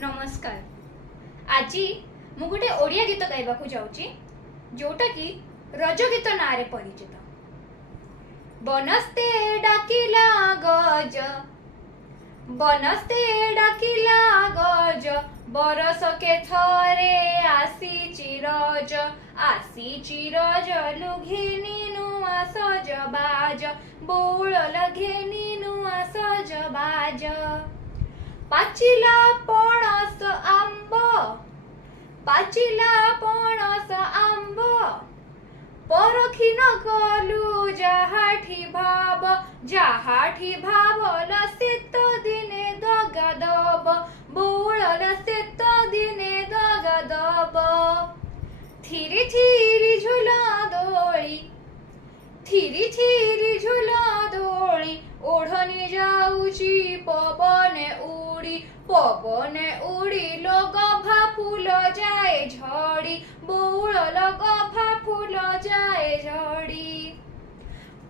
नमस्कार। आज मु गोटे ओडिया गीत गाइबा जाऊँगी जोटा कि रज गीत ना रे परिचित। बनस्ते डाकिला गज, बनस्ते डाकिला गज, बरस के थरे आसी रज, आसी रज लुघेनी नुआ सजबाज, बौल लगेनी नुआ सजबाज। पाचिला पणस आंब, पाचिला पणस आंब, परखी न कलु जाहाठी भाव, जाहाठी भावल शीत दिने दगा दब, बौलल शीत दिने दगा दब। थिरी थिरी झुला दोळी, थिरी थिरी झुला दोळी, ओढणी जाऊची पवने उड़ी, पवने उड़ी लो गभा फूल जाए झड़ी, बौल गभा फूल जाए झड़ी।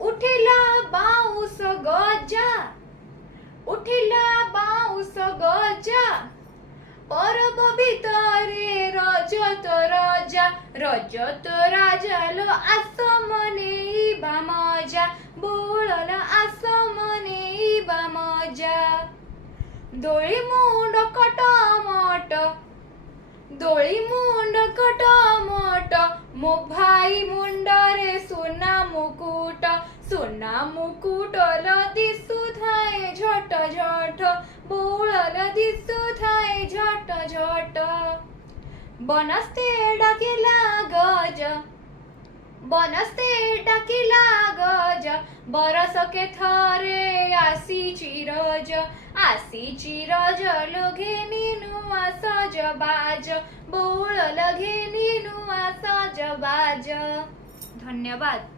उठिला बाउस गजा, उठिला बाउस गजा, परब भितरे रजत राजा, रजत राजा लो आस मनेइबा मजा, बौलल आस मनेइबा मजा। दोळी मुंड कटमट, दोळी मुंड कटमट, मो भाई मुंडरे सोना मुकुट, सोना मुकुटल दिसु थाए झट झट, बौलल दिसु थाए झट झट। बनस्ते डाकिला गज, बनस्ते डाकिला गज, बरस के थरे आसी रज, आसी रज लघेनी नुआ सजबाज, बौल लगेनी नुआ सजबाज। धन्यवाद।